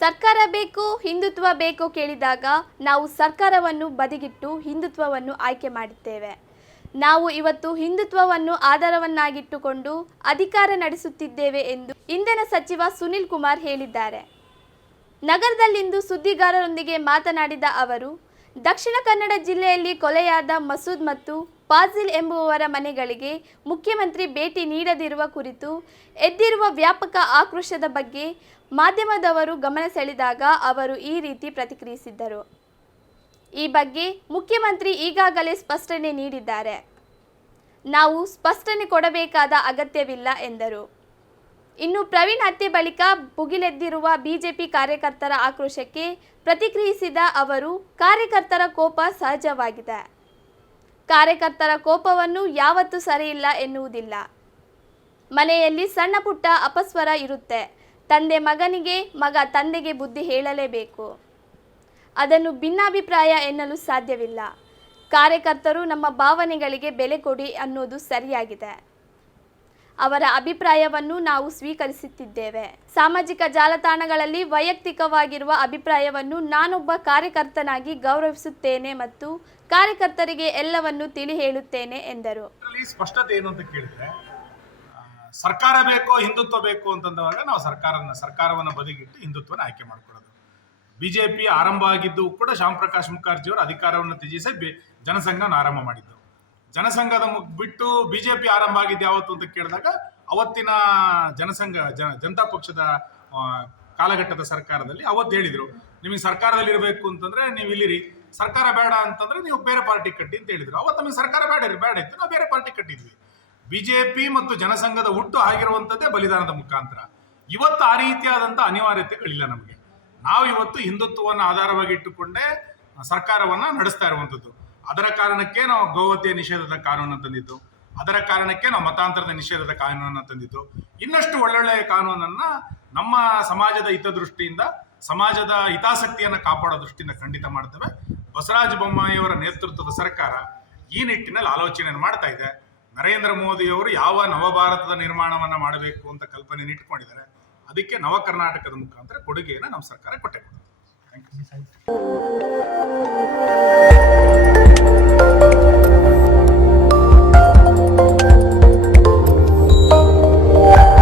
ಸರ್ಕಾರ ಬೇಕು ಹಿಂದುತ್ವ ಬೇಕು ಕೇಳಿದಾಗ ನಾವು ಸರ್ಕಾರವನ್ನು ಬದಿಗಿಟ್ಟು ಹಿಂದುತ್ವವನ್ನು ಆಯ್ಕೆ ಮಾಡುತ್ತೇವೆ. ನಾವು ಇವತ್ತು ಹಿಂದುತ್ವವನ್ನು ಆಧಾರವನ್ನಾಗಿಟ್ಟುಕೊಂಡು ಅಧಿಕಾರ ನಡೆಸುತ್ತಿದ್ದೇವೆ ಎಂದು ಇಂಧನ ಸಚಿವ ಸುನಿಲ್ ಕುಮಾರ್ ಹೇಳಿದ್ದಾರೆ. ನಗರದಲ್ಲಿಂದು ಸುದ್ದಿಗಾರರೊಂದಿಗೆ ಮಾತನಾಡಿದ ಅವರು, ದಕ್ಷಿಣ ಕನ್ನಡ ಜಿಲ್ಲೆಯಲ್ಲಿ ಕೊಲೆಯಾದ ಮಸೂದ್ ಮತ್ತು ಫಾಜಿಲ್ ಎಂಬುವವರ ಮನೆಗಳಿಗೆ ಮುಖ್ಯಮಂತ್ರಿ ಭೇಟಿ ನೀಡದಿರುವ ಕುರಿತು ಎದ್ದಿರುವ ವ್ಯಾಪಕ ಆಕ್ರೋಶದ ಬಗ್ಗೆ ಮಾಧ್ಯಮದವರು ಗಮನ ಸೆಳೆದಾಗ ಅವರು ಈ ರೀತಿ ಪ್ರತಿಕ್ರಿಯಿಸಿದ್ದರು. ಈ ಬಗ್ಗೆ ಮುಖ್ಯಮಂತ್ರಿ ಈಗಾಗಲೇ ಸ್ಪಷ್ಟನೆ ನೀಡಿದ್ದಾರೆ. ನಾವು ಸ್ಪಷ್ಟನೆ ಕೊಡಬೇಕಾದ ಅಗತ್ಯವಿಲ್ಲ ಎಂದರು. ಇನ್ನು ಪ್ರವೀಣ್ ಹತ್ಯೆ ಬಳಿಕ ಭುಗಿಲೆದ್ದಿರುವ ಬಿಜೆಪಿ ಕಾರ್ಯಕರ್ತರ ಆಕ್ರೋಶಕ್ಕೆ ಪ್ರತಿಕ್ರಿಯಿಸಿದ ಅವರು, ಕಾರ್ಯಕರ್ತರ ಕೋಪ ಸಹಜವಾಗಿದೆ. ಕಾರ್ಯಕರ್ತರ ಕೋಪವನ್ನು ಯಾವತ್ತೂ ಸರಿಯಿಲ್ಲ ಎನ್ನುವುದಿಲ್ಲ. ಮನೆಯಲ್ಲಿ ಸಣ್ಣ ಪುಟ್ಟ ಅಪಸ್ವರ ಇರುತ್ತೆ. ತಂದೆ ಮಗನಿಗೆ, ಮಗ ತಂದೆಗೆ ಬುದ್ಧಿ ಹೇಳಲೇಬೇಕು. ಅದನ್ನು ಭಿನ್ನಾಭಿಪ್ರಾಯ ಎನ್ನಲು ಸಾಧ್ಯವಿಲ್ಲ. ಕಾರ್ಯಕರ್ತರು ನಮ್ಮ ಭಾವನೆಗಳಿಗೆ ಬೆಲೆ ಕೊಡಿ ಅನ್ನೋದು ಸರಿಯಾಗಿದೆ. ಅವರ ಅಭಿಪ್ರಾಯವನ್ನು ನಾವು ಸ್ವೀಕರಿಸುತ್ತಿದ್ದೇವೆ. ಸಾಮಾಜಿಕ ಜಾಲತಾಣಗಳಲ್ಲಿ ವೈಯಕ್ತಿಕವಾಗಿರುವ ಅಭಿಪ್ರಾಯವನ್ನು ನಾನೊಬ್ಬ ಕಾರ್ಯಕರ್ತನಾಗಿ ಗೌರವಿಸುತ್ತೇನೆ ಮತ್ತು ಕಾರ್ಯಕರ್ತರಿಗೆ ಎಲ್ಲವನ್ನು ತಿಳಿ ಹೇಳುತ್ತೇನೆ ಎಂದರು. ಸ್ಪಷ್ಟತೆ ಏನು ಅಂತ ಕೇಳಿದ್ರೆ, ಸರ್ಕಾರ ಬೇಕೋ ಹಿಂದುತ್ವ ಬೇಕು ಅಂತಂದಾಗ ನಾವು ಸರ್ಕಾರವನ್ನು ಬದಿಗಿಟ್ಟು ಹಿಂದುತ್ವನ ಆಯ್ಕೆ ಮಾಡ್ಕೊಳ್ಳೋದು. ಬಿಜೆಪಿ ಆರಂಭ ಆಗಿದ್ದು ಕೂಡ ಶ್ಯಾಮ್ ಪ್ರಕಾಶ್ ಮುಖರ್ಜಿ ಅವರು ಅಧಿಕಾರವನ್ನು ತ್ಯಜಿಸಿ ಜನಸಂಘನ ಆರಂಭ ಮಾಡಿದ್ದು. ಜನಸಂಘದ ಬಿಟ್ಟು ಬಿಜೆಪಿ ಆರಂಭ ಆಗಿದ್ದು ಯಾವತ್ತು ಅಂತ ಕೇಳಿದಾಗ ಅವತ್ತಿನ ಜನತಾ ಪಕ್ಷದ ಕಾಲಘಟ್ಟದ ಸರ್ಕಾರದಲ್ಲಿ ಅವತ್ತು ಹೇಳಿದ್ರು, ನಿಮಗೆ ಸರ್ಕಾರದಲ್ಲಿ ಇರಬೇಕು ಅಂತಂದ್ರೆ ನೀವು ಇಲ್ಲಿರಿ, ಸರ್ಕಾರ ಬೇಡ ಅಂತಂದ್ರೆ ನೀವು ಬೇರೆ ಪಾರ್ಟಿ ಕಟ್ಟಿ ಅಂತ ಹೇಳಿದ್ರು. ಅವತ್ತು ನಮಗೆ ಸರ್ಕಾರ ಬೇಡ ಇತ್ತು, ನಾವು ಬೇರೆ ಪಾರ್ಟಿ ಕಟ್ಟಿದ್ವಿ. ಬಿಜೆಪಿ ಮತ್ತು ಜನಸಂಘದ ಹುಟ್ಟು ಆಗಿರುವಂಥದ್ದೇ ಬಲಿದಾನದ ಮುಖಾಂತರ. ಇವತ್ತು ಆ ರೀತಿಯಾದಂಥ ಅನಿವಾರ್ಯತೆಗಳಿಲ್ಲ ನಮಗೆ. ನಾವು ಇವತ್ತು ಹಿಂದುತ್ವವನ್ನು ಆಧಾರವಾಗಿ ಇಟ್ಟುಕೊಂಡೇ ಸರ್ಕಾರವನ್ನ ನಡೆಸ್ತಾ ಇರುವಂಥದ್ದು. ಅದರ ಕಾರಣಕ್ಕೆ ನಾವು ಗೋಹತ್ಯೆ ನಿಷೇಧದ ಕಾನೂನನ್ನು ತಂದಿದ್ದು, ಅದರ ಕಾರಣಕ್ಕೆ ನಾವು ಮತಾಂತರದ ನಿಷೇಧದ ಕಾನೂನನ್ನು ತಂದಿದ್ದು. ಇನ್ನಷ್ಟು ಒಳ್ಳೊಳ್ಳೆಯ ಕಾನೂನನ್ನ ನಮ್ಮ ಸಮಾಜದ ಹಿತದೃಷ್ಟಿಯಿಂದ, ಸಮಾಜದ ಹಿತಾಸಕ್ತಿಯನ್ನು ಕಾಪಾಡೋ ದೃಷ್ಟಿಯಿಂದ ಖಂಡಿತ ಮಾಡ್ತೇವೆ. ಬಸವರಾಜ ಬೊಮ್ಮಾಯಿಯವರ ನೇತೃತ್ವದ ಸರ್ಕಾರ ಈ ನಿಟ್ಟಿನಲ್ಲಿ ಆಲೋಚನೆಯನ್ನು ಮಾಡ್ತಾ ಇದೆ. ನರೇಂದ್ರ ಮೋದಿಯವರು ಯಾವ ನವಭಾರತದ ನಿರ್ಮಾಣವನ್ನ ಮಾಡಬೇಕು ಅಂತ ಕಲ್ಪನೆ ಇಟ್ಕೊಂಡಿದ್ದಾರೆ. ಅದಕ್ಕೆ ನವ ಕರ್ನಾಟಕದ ಮುಖಾಂತರ ಕೊಡುಗೆಯನ್ನು ನಮ್ಮ ಸರ್ಕಾರ ಕೊಟ್ಟೆ ಕೊಡುತ್ತೆ. Thank you.